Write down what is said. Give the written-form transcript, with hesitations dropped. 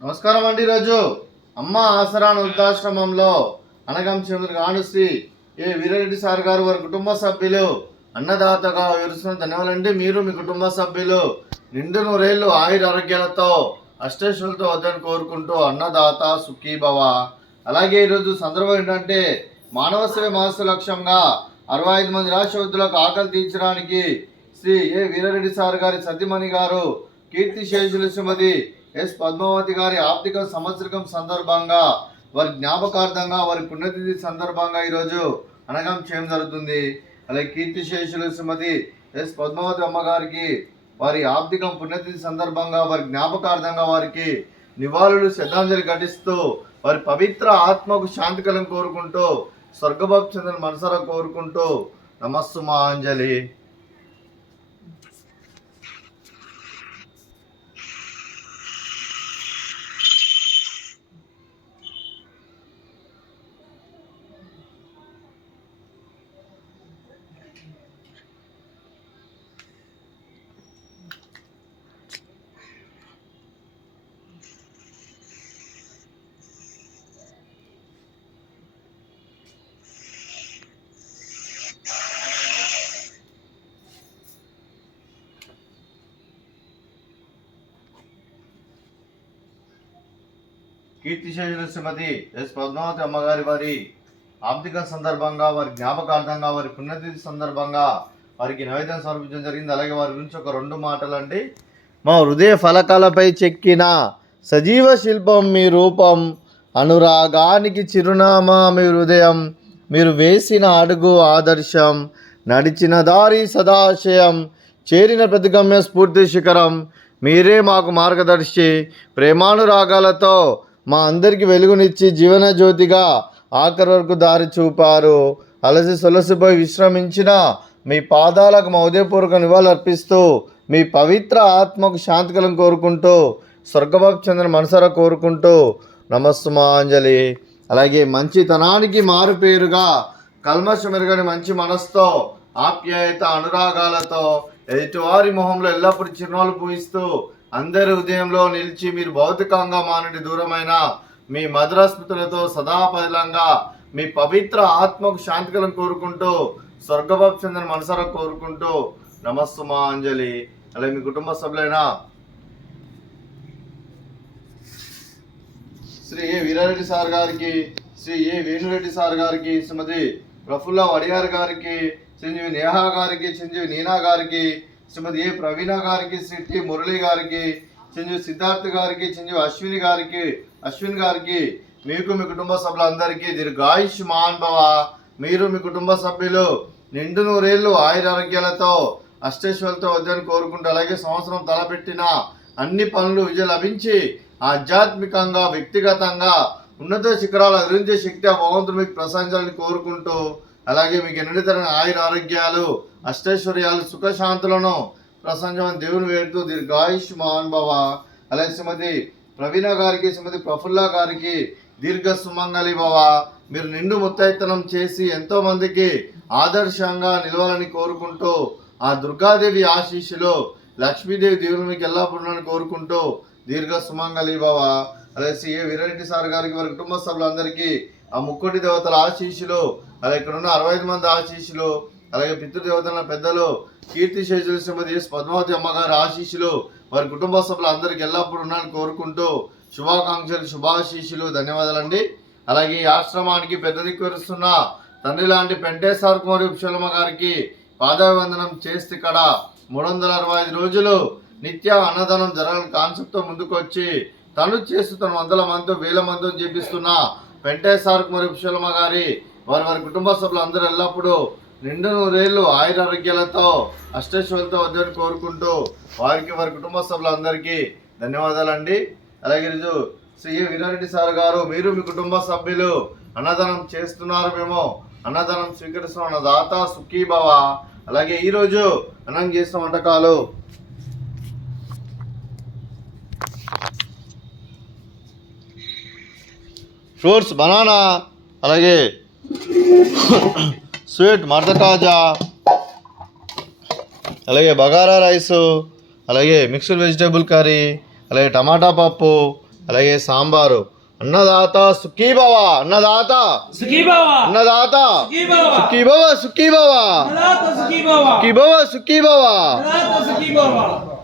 నమస్కారం అండి. ఈరోజు అమ్మ ఆసరాన్ వృద్ధాశ్రమంలో అనగం శ్రీ ఏ వీరారెడ్డి సార్ గారు వారి కుటుంబ సభ్యులు అన్నదాతగా వివరిస్తున్న ధన్యవాదాలండి. మీరు మీ కుటుంబ సభ్యులు నిండు నూరేళ్లు ఆయుర ఆరోగ్యాలతో అష్టేశ్వరులతో వద్దని కోరుకుంటూ అన్నదాత సుఖీభవ. అలాగే ఈరోజు సందర్భం ఏంటంటే మానవ సేవ మాస లక్ష్యంగా 65 మంది రాష్ట్రవృద్ధులకు ఆకలి తీర్చడానికి శ్రీ ఏ వీరారెడ్డి సార్ గారి సతీమణి గారు కీర్తిశేషులు శ్రీమతి ఎస్ పద్మావతి గారి ఆర్థిక సంవత్సరం సందర్భంగా వారి జ్ఞాపకార్థంగా వారి పుణ్యతిథి సందర్భంగా ఈరోజు అనగం చేయడం జరుగుతుంది. అలాగే కీర్తిశేషులు శ్రీమతి ఎస్ పద్మావతి అమ్మగారికి వారి ఆర్థిక పుణ్యతిథి సందర్భంగా వారి జ్ఞాపకార్థంగా వారికి నివాళులు శ్రద్ధాంజలి ఘటిస్తూ వారి పవిత్ర ఆత్మకు శాంతి కలను కోరుకుంటూ స్వర్గభావ చంద్రుని మనసారా కోరుకుంటూ నమస్సుమాంజలి. కీర్తిశేషులు శ్రీమతి ఎస్ పద్మావతి అమ్మగారి వారి ఆర్థిక సందర్భంగా వారి జ్ఞాపకార్థంగా వారి పుణ్యతిథి సందర్భంగా వారికి నివేదన సమర్పించడం జరిగింది. అలాగే వారి గురించి ఒక 2 మాటలు అండి. మా హృదయ ఫలకాలపై చెక్కిన సజీవ శిల్పం మీ రూపం, అనురాగానికి చిరునామా మీ హృదయం, మీరు వేసిన అడుగు ఆదర్శం, నడిచిన దారి సదాశయం, చేరిన ప్రతిగమ్య స్ఫూర్తి శిఖరం, మీరే మాకు మార్గదర్శి, ప్రేమానురాగాలతో మా అందరికీ వెలుగునిచ్చి జీవన జ్యోతిగా ఆఖరి వరకు దారి చూపారు. అలసి సొలసిపోయి విశ్రమించిన మీ పాదాలకు మా ఉదయపూర్వక నివాళులు అర్పిస్తూ మీ పవిత్ర ఆత్మకు శాంతికలం కోరుకుంటూ స్వర్గభావ చంద్ర మనసారా కోరుకుంటూ నమస్సుమాంజలి. అలాగే మంచితనానికి మారు పేరుగా కల్మషమెరుగని మంచి మనసుతో ఆప్యాయత అనురాగాలతో ఎదుటివారి మొహంలో ఎల్లప్పుడూ చిరునవ్వులు పూయిస్తూ అందరి ఉదయంలో నిలిచి మీరు భౌతికంగా మా నుండి దూరమైన మీ మధుర స్మృతులతో సదాపదిలంగా మీ పవిత్ర ఆత్మకు శాంతికలను కోరుకుంటూ స్వర్గభావ చంద్ర మనసారా కోరుకుంటూ నమస్సుమాంజలి. అలాగే మీ కుటుంబ సభ్యులైన శ్రీ ఏ వీరారెడ్డి సార్ గారికి, శ్రీ ఏ వేణురెడ్డి సార్ గారికి, శ్రీమతి ప్రఫుల్ల వడియార్ గారికి, చిరంజీవి నేహా గారికి, చిరంజీవి నీనా గారికి, శ్రీమతి ఏ ప్రవీణ గారికి, శ్రీ టి మురళి గారికి, చిరంజీవి సిద్ధార్థ్ గారికి, చిరంజీవి అశ్విన్ గారికి, మీకు మీ కుటుంబ సభ్యులందరికీ దీర్ఘాయుష్మాన్ భవ. మీరు మీ కుటుంబ సభ్యులు నిండు నూరేళ్లు ఆయురారోగ్యాలతో అష్టేశ్వరులతో వద్దని కోరుకుంటూ అలాగే సంవత్సరం తలపెట్టిన అన్ని పనులు విజయం లభించి ఆధ్యాత్మికంగా వ్యక్తిగతంగా ఉన్నత శిఖరాలు అధిరించే శక్తి ఆ భగవంతుడు మీకు ప్రసాదించాలని కోరుకుంటూ అలాగే మీకు ఎన్నితరమైన ఆయుర ఆరోగ్యాలు అష్టైశ్వర్యాలు సుఖశాంతులను ప్రసంగం దేవుని వేడుతూ దీర్ఘాయుష్మాన్ భవ. అలాగే శ్రీమతి ప్రవీణ గారికి, శ్రీమతి ప్రఫుల్ల గారికి దీర్ఘ సుమంగళి భవ. మీరు నిండు ముత్తైతనం చేసి ఎంతో మందికి ఆదర్శంగా నిలవాలని కోరుకుంటూ ఆ దుర్గాదేవి ఆశీస్సులు లక్ష్మీదేవి దేవుని మీకు ఎల్లప్పుడూ కోరుకుంటూ దీర్ఘ సుమంగళి భవ. అలాగే శ్రీ ఏ వీరారెడ్డి సార్ గారికి వారి కుటుంబ సభ్యులందరికీ ఆ ముక్కోటి దేవతల ఆశీస్సులు, అలాగే ఇక్కడ ఉన్న 65 మంది ఆశీస్సులు, అలాగే పితృదేవతల పెద్దలు కీర్తిశేషులు శ్రీమతి ఎస్ పద్మావతి అమ్మగారి ఆశీస్సులు వారి కుటుంబ సభ్యులందరికీ ఎల్లప్పుడూ ఉన్నారని కోరుకుంటూ శుభాకాంక్షలు శుభాశీస్సులు ధన్యవాదాలండి. అలాగే ఈ ఆశ్రమానికి పెద్ద దిక్కువరుస్తున్న తండ్రి లాంటి పెంటేశ్వర కుమారి ఉపశలమ్మ గారికి పాదాభివందనం చేస్తే ఇక్కడ 365 రోజులు నిత్య అన్నదానం జరగాలని కాన్సెప్ట్తో ముందుకు వచ్చి తను చేస్తూ తన 100 మందితో 1000 మందితో చేపిస్తున్న పెంటేశ్వర కుమారి ఉపశలమ్మ గారి వారి కుటుంబ సభ్యులు అందరూ ఎల్లప్పుడూ నిండు నూరేళ్లు ఆయురారోగ్యాలతో అష్టైశ్వర్యాలతో వద్దని కోరుకుంటూ వారికి వారి కుటుంబ సభ్యులందరికీ ధన్యవాదాలండి. అలాగే ఈరోజు శ్రీ వీరారెడ్డి సార్ గారు మీరు మీ కుటుంబ సభ్యులు అన్నదానం చేస్తున్నారు, మేము అన్నదానం స్వీకరిస్తున్న దాత సుఖీభవ. అలాగే ఈరోజు అన్నం చేసిన వంటకాలు ఫ్రూట్స్ బనానా, అలాగే స్వీట్ మర్దకాజా, అలాగే బగారా రైసు, అలాగే మిక్స్డ్ వెజిటేబుల్ కర్రీ, అలాగే టమాటా పప్పు, అలాగే సాంబారు. అన్నదాత సుఖీభవ, అన్నదాత సుఖీభవ, అన్నదాత సుఖీభవ, సుఖీభవ, సుఖీభవ, అన్నదాత సుఖీభవ, సుఖీభవ, సుఖీభవ. అన్నదాత సుఖీభవ.